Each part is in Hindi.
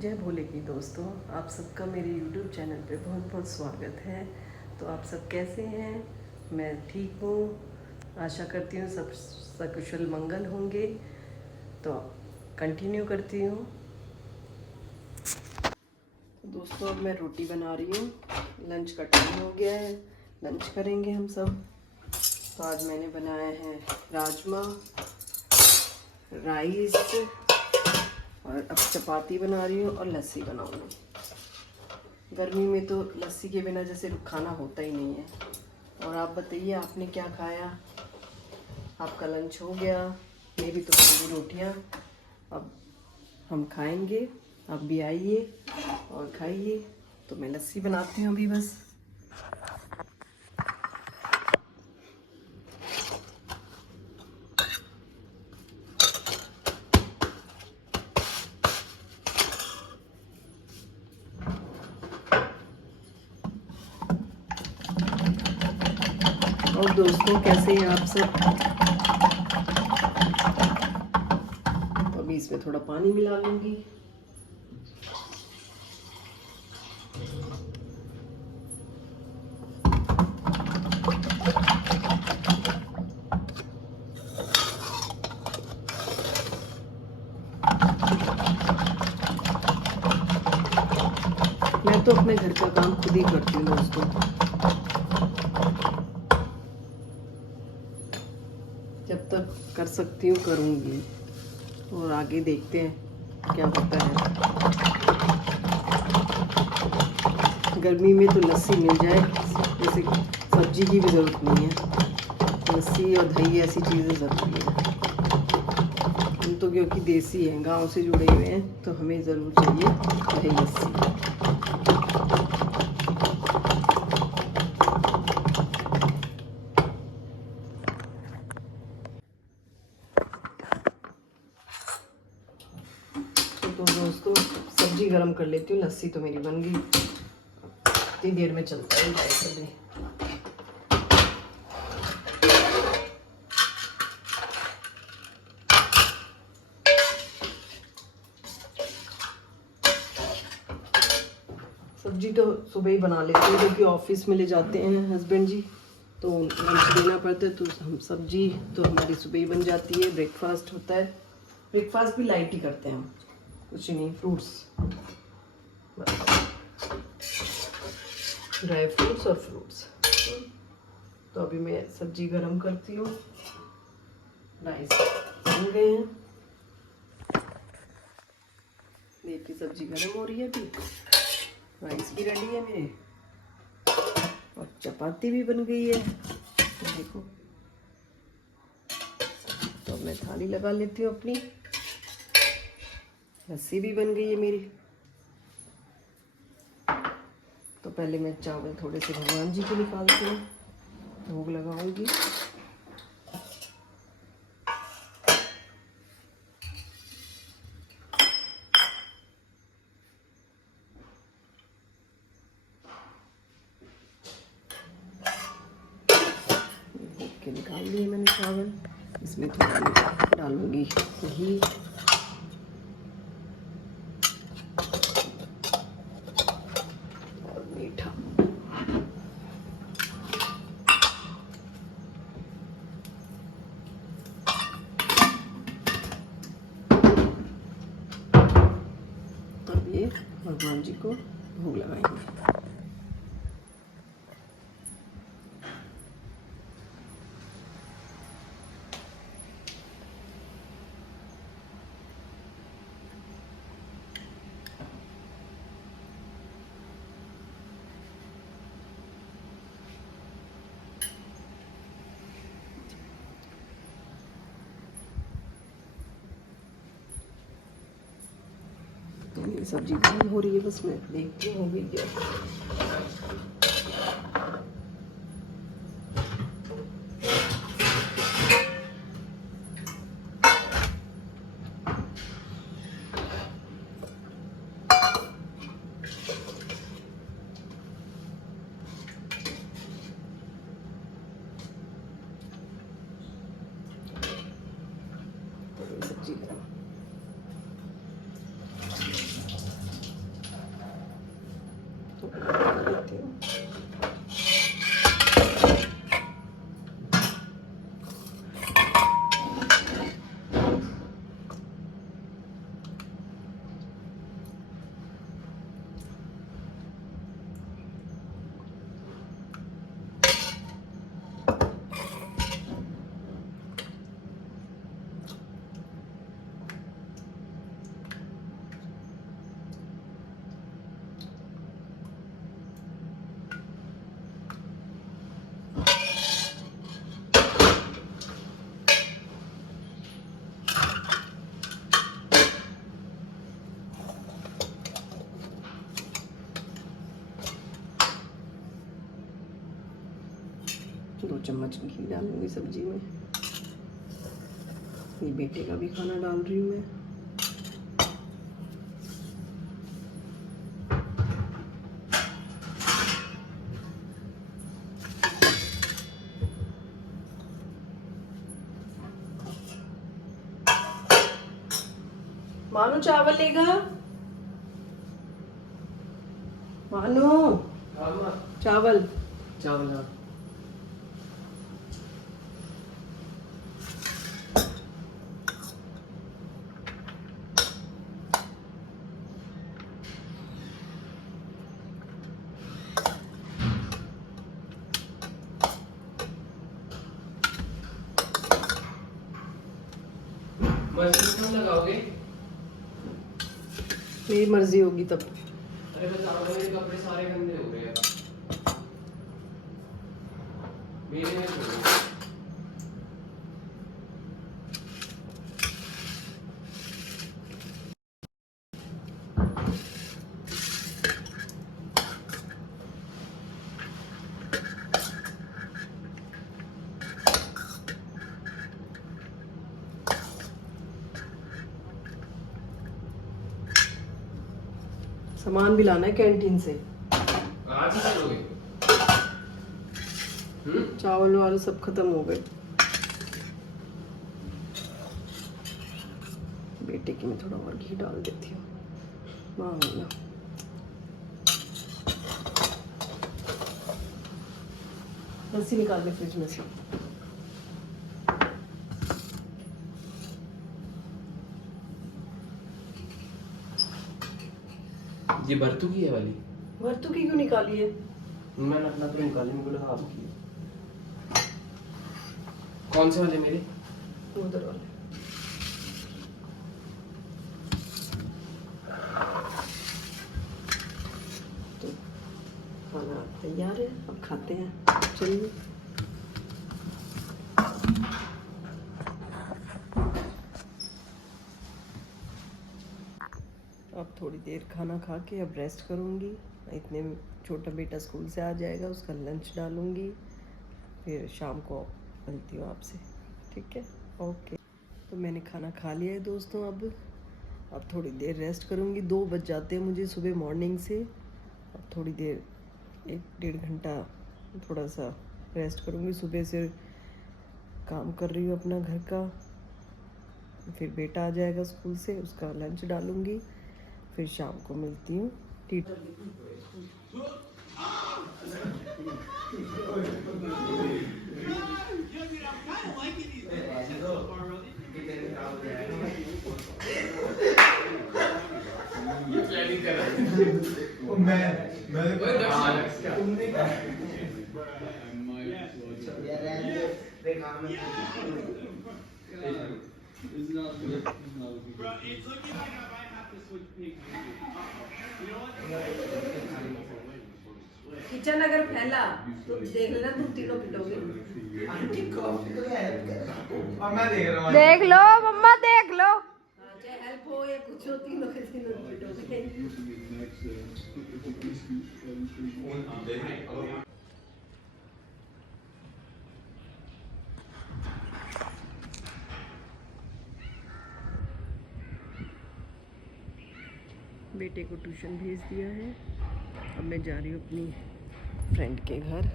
जय भोले की दोस्तों, आप सबका मेरे YouTube चैनल पे बहुत बहुत स्वागत है। तो आप सब कैसे हैं? मैं ठीक हूँ। आशा करती हूँ सब सकुशल मंगल होंगे। तो कंटिन्यू करती हूँ। दोस्तों, अब मैं रोटी बना रही हूँ। लंच का टाइम हो गया है, लंच करेंगे हम सब। तो आज मैंने बनाया है राजमा, राइस, और अब चपाती बना रही हूँ और लस्सी बनाऊँगी। गर्मी में तो लस्सी के बिना जैसे खाना होता ही नहीं है। और आप बताइए, आपने क्या खाया? आपका लंच हो गया? मेरी तो बनी रोटियाँ। अब हम खाएंगे। आप भी आइए और खाइए। तो मैं लस्सी बनाती हूँ अभी बस। और दोस्तों, कैसे हैं आप सब? तो अभी इसमें थोड़ा पानी मिला लूँगी। मैं तो अपने घर का काम खुद ही करती हूँ दोस्तों। जब तक कर सकती हूँ करूँगी, और आगे देखते हैं क्या होता है। गर्मी में तो लस्सी मिल जाए, जैसे सब्जी की भी ज़रूरत नहीं है। लस्सी और दही ऐसी चीज़ें ज़रूरी है। हम तो क्योंकि देसी हैं, गांव से जुड़े हुए हैं, तो हमें ज़रूर चाहिए दही लस्सी। तो दोस्तों, सब्जी गरम कर लेती हूँ। लस्सी तो मेरी बन गई, इतनी देर में चलता है चले। सब्जी तो सुबह ही बना लेते हैं, क्योंकि ऑफिस में ले जाते हैं हस्बैंड जी, तो लंच देना पड़ता है। तो हम सब्जी तो हमारी सुबह ही बन जाती है। ब्रेकफास्ट होता है। ब्रेकफास्ट भी लाइट ही करते हैं हम, कुछ नहीं, फ्रूट्स, ड्राई फ्रूट्स और फ्रूट्स। तो अभी मैं सब्जी गरम करती हूँ। राइस बन गए हैं। देखिए, सब्जी गरम हो रही है अभी। राइस भी रेडी है मेरे, और चपाती भी बन गई है। देखो, तो अब मैं थाली लगा लेती हूँ अपनी। लस्सी भी बन गई है मेरी। तो पहले मैं चावल थोड़े से भगवान जी को निकालती हूँ, भोग लगाऊंगी। भोग के निकाल लिए मैंने चावल। इसमें थोड़ा डालूंगी घी, और मीठा। तब ये भगवान जी को भोग लगाएंगे। तो मेरी सब्जी बनी हो रही है, बस मैं देखती हूँ भी क्या। सब्जी गरम। 2 चम्मच घी डालूंगी सब्जी में। ये बेटे का भी खाना डाल रही हूँ मैं। मानू चावल लेगा? मानू चावल चावल हाँ। मशरूम क्यों लगाओगे? मेरी मर्जी होगी तब। अरे बताओ ना, मेरे कपड़े सारे गंदे हो गए अब। मेरे में छोड़ो। सामान भी लाना है कैंटीन से। आज ही करोगे? चावल वाले सब खत्म हो गए। बेटे की मैं थोड़ा और घी डाल देती हूँ। ना लस्सी निकाल ले फ्रिज में से। ये बर्तू की है वाली? वर्तू की क्यों निकाली है? मैंने अपना तो निकाली, मुझे लगा आपकी है। कौन से वाले मेरे? उधर वाले। तो खाना तैयार है, अब खाते हैं। चलिए। अब थोड़ी देर खाना खा के अब रेस्ट करूँगी। इतने में छोटा बेटा स्कूल से आ जाएगा, उसका लंच डालूँगी, फिर शाम को मिलती हूँ आपसे। ठीक है, ओके। तो मैंने खाना खा लिया है दोस्तों। अब थोड़ी देर रेस्ट करूँगी। 2 बज जाते हैं मुझे सुबह मॉर्निंग से। अब थोड़ी देर 1-1.5 घंटा थोड़ा सा रेस्ट करूँगी। सुबह से काम कर रही हूँ अपना घर का। फिर बेटा आ जाएगा स्कूल से, उसका लंच डालूँगी, फिर शाम को मिलती हूँ। किचन अगर फैला तो देख लेना, तुम तीनों पिटोगे। देख लो मम्मा, देख लो। चाहे हेल्प हो या कुछ हो, तीनों के तीनों पिटोगे। बेटे को ट्यूशन भेज दिया है। अब मैं जा रही हूँ अपनी फ्रेंड के घर।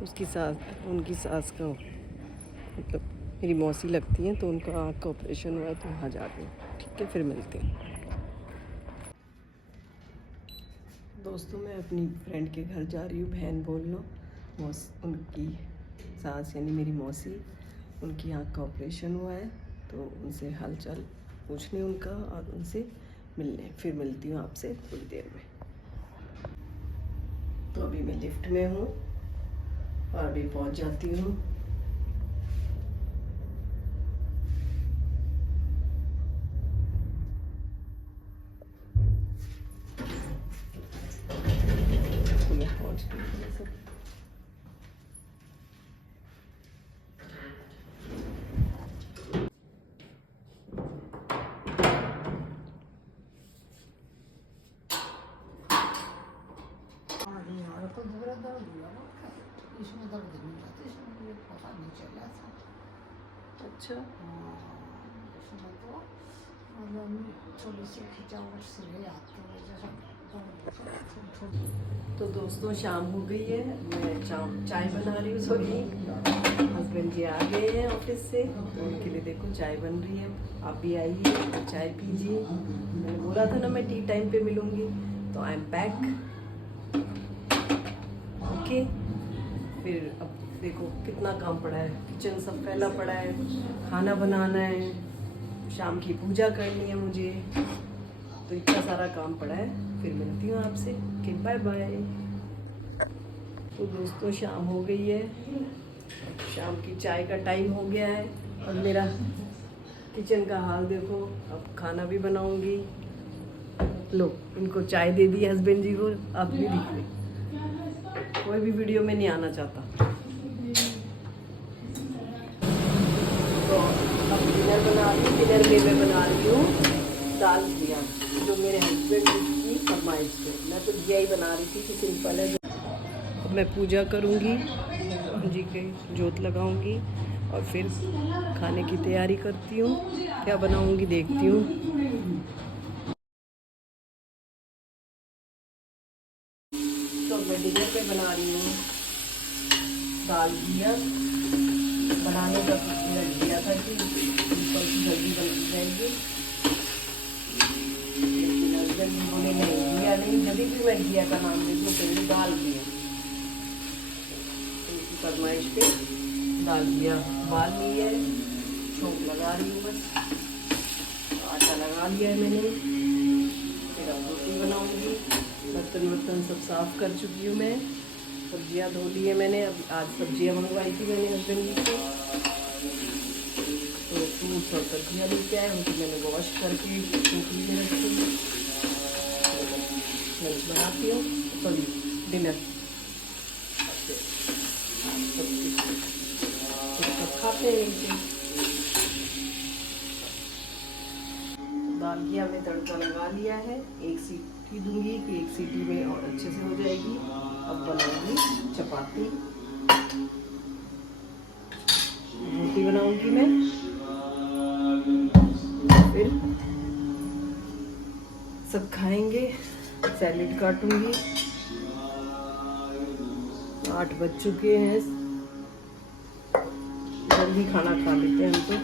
उनकी सास का मतलब मेरी मौसी लगती हैं, तो उनका आँख का ऑपरेशन हुआ है, तो वहाँ जा रही हूँ। ठीक है, फिर मिलते हैं दोस्तों। मैं अपनी फ्रेंड के घर जा रही हूँ, बहन बोल लो। उनकी सास यानी मेरी मौसी, उनकी आँख का ऑपरेशन हुआ है, तो उनसे हालचाल पूछने उनका और उनसे मिलने। फिर मिलती हूँ आपसे थोड़ी देर में। तो अभी मैं लिफ्ट में हूँ और अभी पहुँच जाती हूँ। तो मैं पहुँच गई सब। दिया वो खाया। इसमें दर्द नहीं था, इसमें मुझे पता नहीं चला था। अच्छा, इसमें तो मतलब थोड़ी सी खिंचावट से ले आते हैं जैसा थोड़ी। तो दोस्तों शाम हो गई है, मैं चाय बना रही हूँ। सॉरी, हस्बैंड जी आ गए हैं ऑफिस से, तो उनके लिए देखो चाय बन रही है। आप भी आइए और चाय पीजिए। मैंने बोला था ना मैं टी टाइम पे मिलूंगी, तो आई एम बैक। ओके, फिर अब देखो कितना काम पड़ा है, किचन सब फैला पड़ा है, खाना बनाना है, शाम की पूजा करनी है मुझे, तो इतना सारा काम पड़ा है। फिर मिलती हूँ आपसे, ओके बाय बाय। तो दोस्तों शाम हो गई है, शाम की चाय का टाइम हो गया है और मेरा किचन का हाल देखो। अब खाना भी बनाऊंगी। लो, इनको चाय दे दी हस्बैंड जी को, आप भी दिख रहे, कोई भी वीडियो में नहीं आना चाहता। तो अब डिनर बना रही हूँ। डिनर में मैं बना रही हूँ दाल घिया, जो मेरे हस्बैंड की फरमाइश है। मैं तो घिया ही बना रही थी कि सिंपल है। अब मैं पूजा करूँगी जी के, जोत लगाऊंगी और फिर खाने की तैयारी करती हूँ। क्या बनाऊंगी देखती हूँ। तो मैं डिनर में बना रही हूँ दाल घिया। बनाने का लग गया था कि सिंपल सी जल्दी बन जाएगी, लेकिन हस्बैंड बोले नहीं, घिया नहीं। जब भी मैं घिया का नाम लेती हूँ पहले दाल घिया, उनकी फरमाइश पे दाल घिया उबाल ली है, छोंक लगा रही हूँ बस। आटा लगा लिया है मैंने, फिर अब रोटी बनाऊंगी। बर्तन सब साफ कर चुकी हूँ मैं, सब्जियां धो ली है मैंने। अब आज सब्जियां मंगवाई थी मैंने हस्बैंड जी से, तो फ्रूट्स और सब्जियां लेके आए, उनको मैंने वॉश करके टोकरी में रखी हूँ। लंच बनाती हूँ, सॉरी डिनर, सब खाते हैं इनसे। दाल घिया में तड़का लगा लिया है, एक सीटी दूंगी कि एक सीटी में और अच्छे से हो जाएगी। अब बनाऊंगी चपाती, रोटी बनाऊंगी मैं, फिर सब खाएंगे। सैलेड काटूंगी। 8 बज चुके हैं, जल्दी खाना खा लेते हैं हम तो।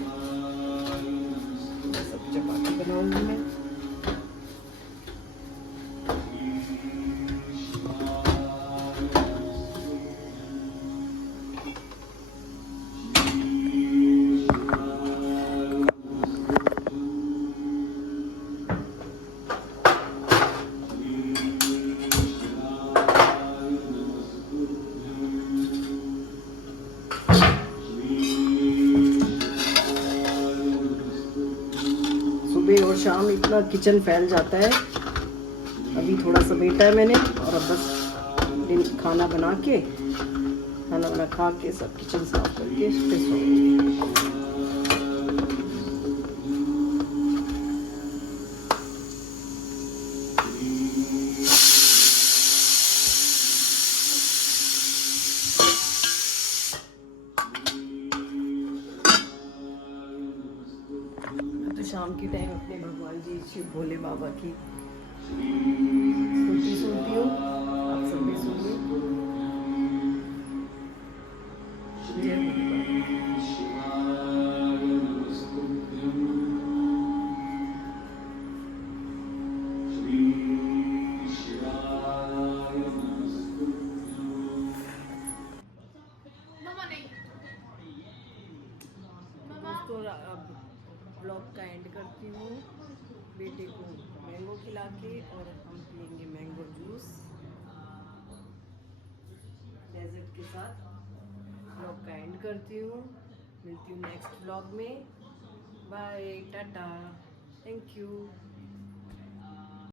सब चपाती बनाऊंगी मैं। सुबह और शाम इतना किचन फैल जाता है। अभी थोड़ा समेटा है मैंने, और अब बस खाना बना के, खाना वाना खा के सब किचन साफ करके फिर सोऊंगी। तो शाम के टाइम अपने भगवान जी शिव भोले बाबा की स्तुति सुनती हूँ। आप सब भी सुनिए। जय भोले बाबा। दोस्तों अब ब्लॉग का एंड करती हूँ, बेटे को मैंगो खिला के, और हम पियेंगे मैंगो जूस डेजर्ट के साथ। ब्लॉग का एंड करती हूँ, मिलती हूँ नेक्स्ट ब्लॉग में। बाय, टाटा, थैंक यू।